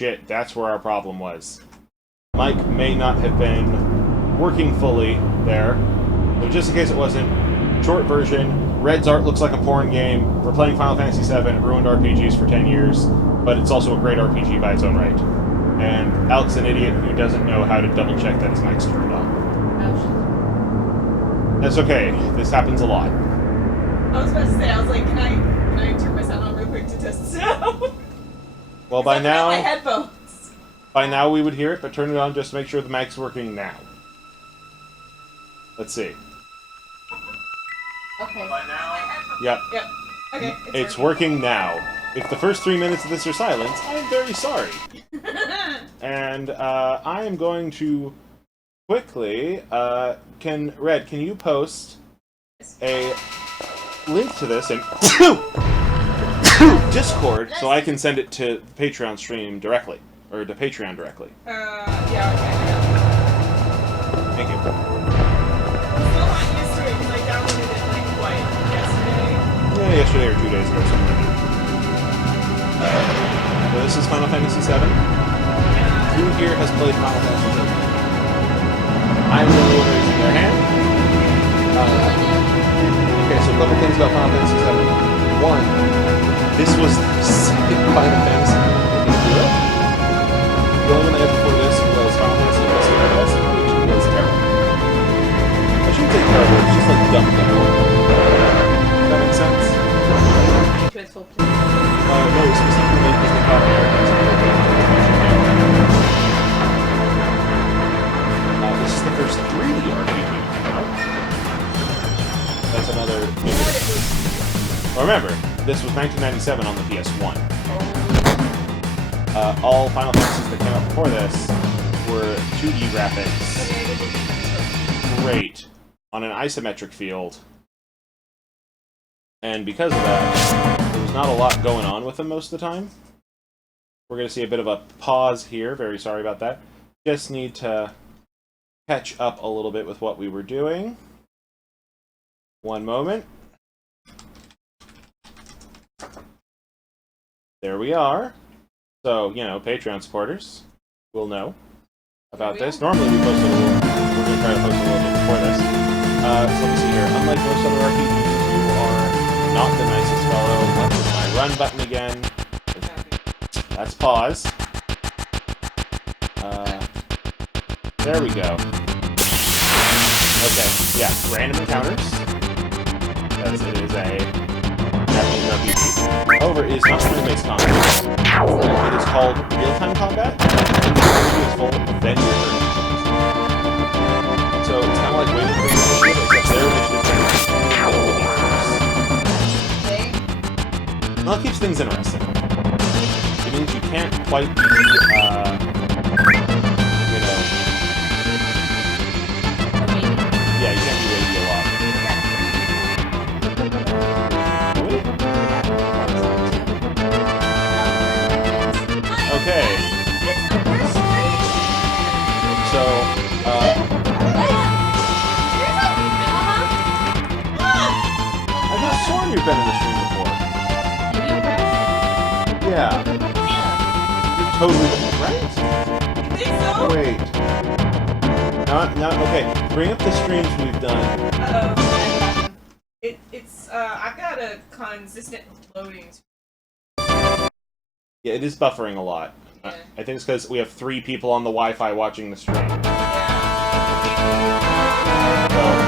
shit, that's where our problem was. Mic may not have been working fully there, but just in case it wasn't, short version, Red's art looks like a porn game, we're playing Final Fantasy VII, ruined RPGs for 10 years, but it's also a great RPG by its own right. And Alex's an idiot who doesn't know how to double check that his mic's turned on. That's okay, this happens a lot. I was about to say, I was like, can I turn my sound on real quick to test it out? Well, by now... my headphones. By now we would hear it, but turn it on just to make sure the mic's working now. Let's see. Okay. By now... Yep. Yep. Okay, it's working now. If the first 3 minutes of this are silent, I'm very sorry. And I am going to quickly... Red, can you post a link to this in Discord so I can send it to the Patreon stream directly? Or to Patreon directly? Yeah, okay. Thank you. I'm still not used to it because I downloaded it, like, what, yesterday? Yeah, yesterday or 2 days ago, something like that. So this is Final Fantasy VII. Who here has played Final Fantasy VII? I'm the only one raising their hand. Okay, so a couple things about Final Fantasy VII. One, this was the second Final Fantasy that didn't do it. The only one I had before this was Final Fantasy VII, which was terrible. I shouldn't say terrible, it's just like dumbed down. Does that make sense? No, specifically because they caught Americans. This is the first 3D RPG. That's another... Well, remember, this was 1997 on the PS1. All Final Fantasies that came out before this were 2D graphics. Great. On an isometric field. And because of that, there was not a lot going on with them most of the time. We're going to see a bit of a pause here. Very sorry about that. Just need to catch up a little bit with what we were doing. One moment. There we are. So, you know, Patreon supporters will know about this. Normally we post a little... We're going to try to post a little bit before this. So let me see here. Unlike most other RPGs, you are not the nicest fellow. Let's hit my run button again. That's pause. There we go. Okay, yeah, random encounters. Because it is a Japanese RPG. However, it is not turn-based combat. It is called real-time combat. It is full event-driven. So it's kind of like waiting for your initiative, except their initiative. Well, it keeps things interesting. It means you can't quite be, yeah, you can't be wavy a lot. Okay. So, I could have sworn you've been in the stream before. Yeah. You're totally right? You think so? Wait. Not okay. Bring up the streams we've done. I've got a consistent loading. Yeah, it is buffering a lot. Yeah. I think it's because we have 3 people on the Wi-Fi watching the stream. Yeah. Sorry.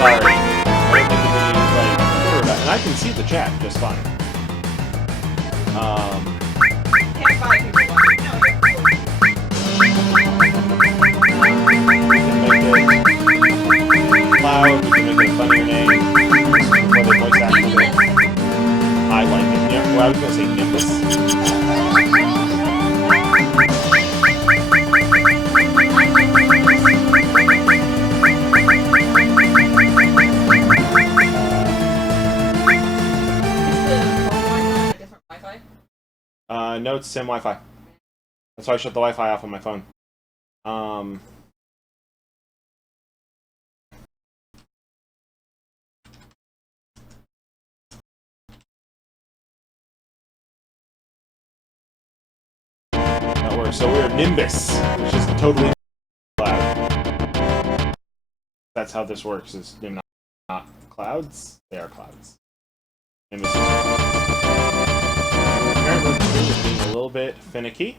I don't think we need to, like, and I can see the chat just fine. Can't find people watching. No, loud, we can make it a funnier name. Before they voice activate it. I like it. Yeah, well, I was gonna say Nimbus. No, it's Sim Wi-Fi. That's why I shut the Wi-Fi off on my phone. That works. So we're Nimbus, which is totally cloud. That's how this works. Is they're not clouds. They are clouds. Nimbus is apparently the stream is being a little bit finicky.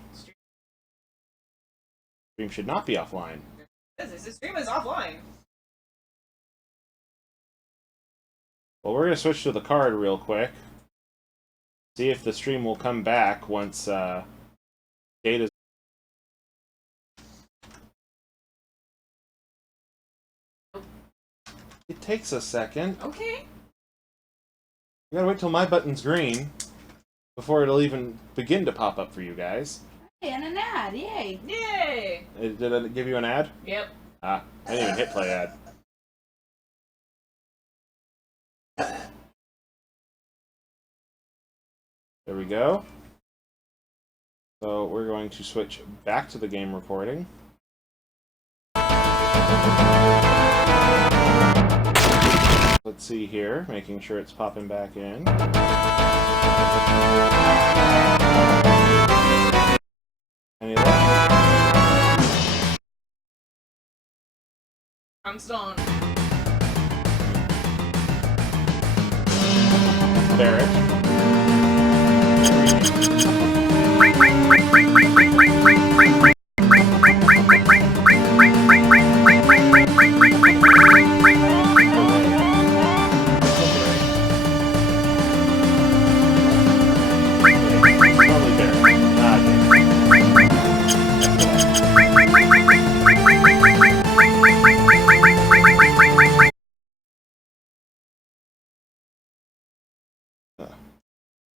Stream should not be offline. The stream is offline. Well, we're going to switch to the card real quick. See if the stream will come back once data's... It takes a second. Okay. You gotta wait till my button's green before it'll even begin to pop up for you guys. Hey, and an ad, yay! Yay! Did it give you an ad? Yep. Ah, I didn't even hit play ad. There we go. So we're going to switch back to the game recording. Let's see here, making sure it's popping back in. Any luck? I'm stoned. Barrett.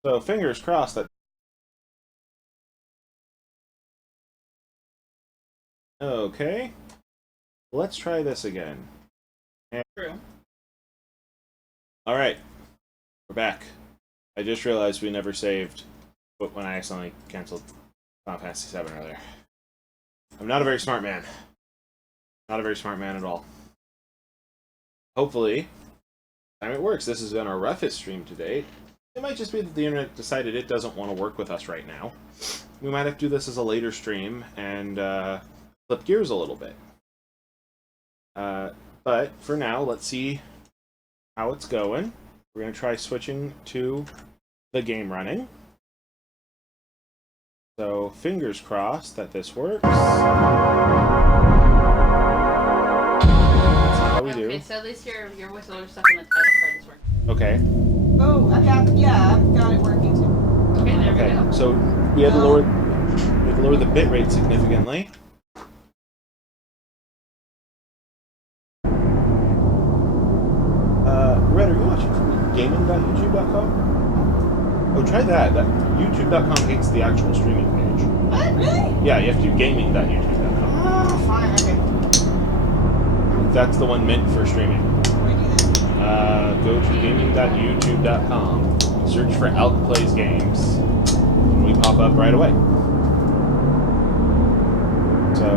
So fingers crossed that. Okay, let's try this again. True. All right, we're back. I just realized we never saved when I accidentally canceled Final Fantasy VII earlier. I'm not a very smart man. Not a very smart man at all. Hopefully, time it works. This has been our roughest stream to date. It might just be that the internet decided it doesn't want to work with us right now. We might have to do this as a later stream and flip gears a little bit. But for now, let's see how it's going. We're going to try switching to the game running. So fingers crossed that this works. Let's see how we do. Okay, so at least your whistler stuff on the title card is working. Okay. Oh, I've got it working too. Okay, there we Okay. go. So we had to lower the bit rate significantly. Red, are you watching from gaming.youtube.com? Oh, try that. YouTube.com hates the actual streaming page. What? Really? Yeah, you have to do gaming.youtube.com. Oh, fine. Okay. That's the one meant for streaming. Where do you do that? Go to gaming.youtube.com. Search for Alk Plays Games. And we pop up right away. So,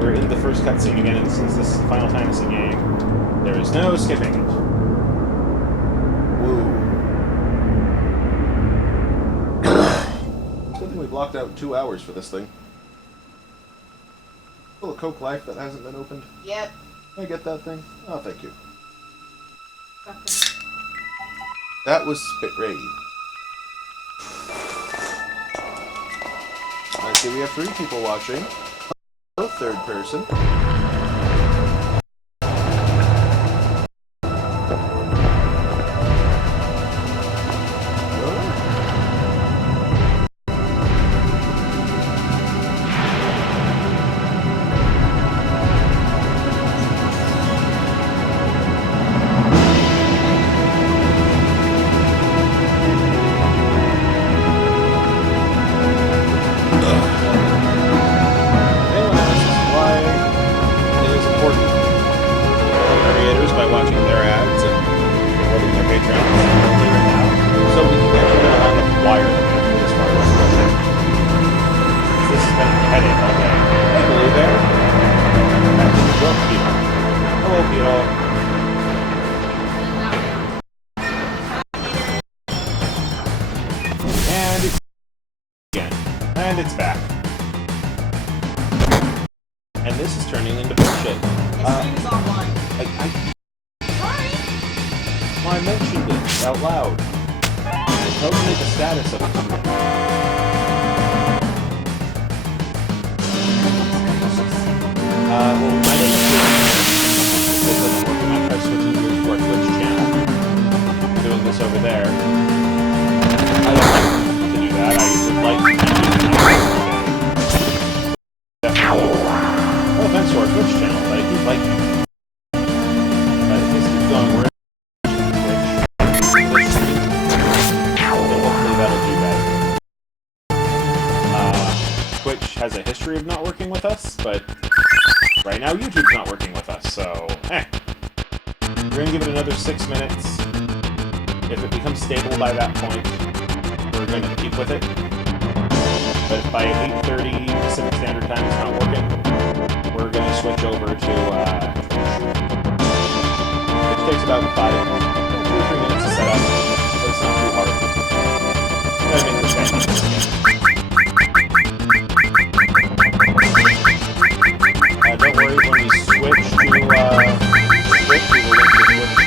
we're in the first cutscene again, and since this is a Final Fantasy game, there is no skipping it. Woo. Good thing we blocked out 2 hours for this thing. Still a Coke Life that hasn't been opened. Yep. Can I get that thing? Oh, thank you. Okay. That was Spit Raid. I see we have 3 people watching. Oh, third person. And it's back. And this is turning into bullshit. My stream is offline. Sorry. I mentioned it out loud. It tells me the status of it. Well, we might end up doing this doesn't work. We might try switching gears to our Twitch channel. Doing this over there. I don't like to do that. I would like to keep doing that. Definitely. No offense to our Twitch channel, but I do like it. But if this keeps going, we're Twitch. So hopefully that'll do better. Twitch has a history of not working with us, but right now YouTube's not working with us, so we're gonna give it another 6 minutes. If it becomes stable by that point, we're gonna keep with it. But if by 8:30 Pacific Standard Time it's not working, we're gonna switch over to which takes about 2 or 3 minutes to set up, but it's not too hard. I'm gonna make this guy again. Don't worry, when we switch to Twitch, we will link the Twitch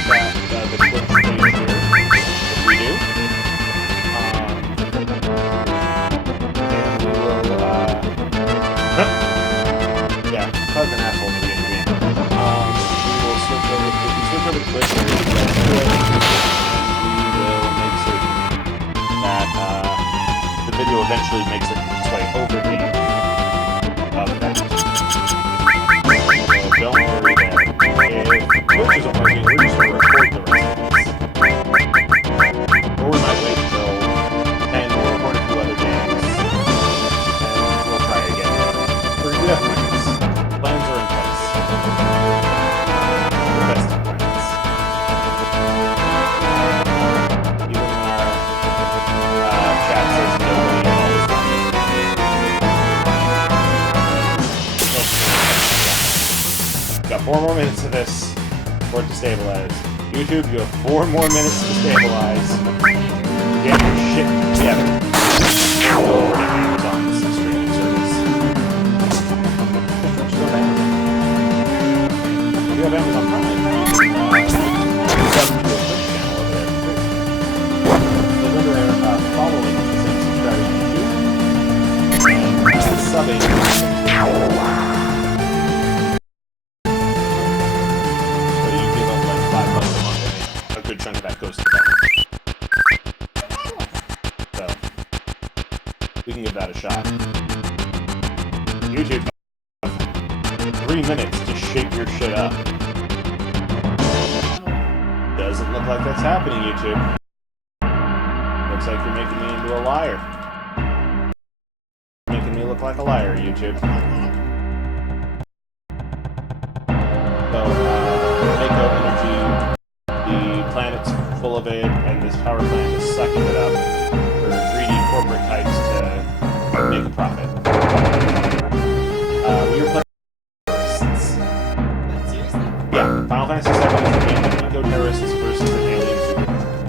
chat, the Twitch page here, if we do. And we will, yeah, I was an asshole in the beginning. We will switch over, if we switch over to Twitch, we will make certain that, the video eventually makes its way over of that. Don't worry there. If Twitch isn't working, we're just going to record the rest of this. Or we might wait until 10 we'll record a few other games, and we'll try again. We have plans. Plans are in place. The best of plans. Even when our chat says nobody knows. Got 4 more minutes of this for it to stabilize. YouTube, you have 4 more minutes to stabilize. Get your shit together. Go to Amazon's streaming service. Which is on Amazon. If you have Amazon Prime, sub to a Twitch channel over there. Look over there, following the same subscribers on YouTube, and subbing the same good chunk of that goes to that. So, we can give that a shot. YouTube, 3 minutes to shape your shit up. Doesn't look like that's happening, YouTube. Looks like you're making me into a liar. Making me look like a liar, YouTube. So, Mako Energy, the planet's full of it, and this power plant is sucking it up for greedy corporate types to make a profit.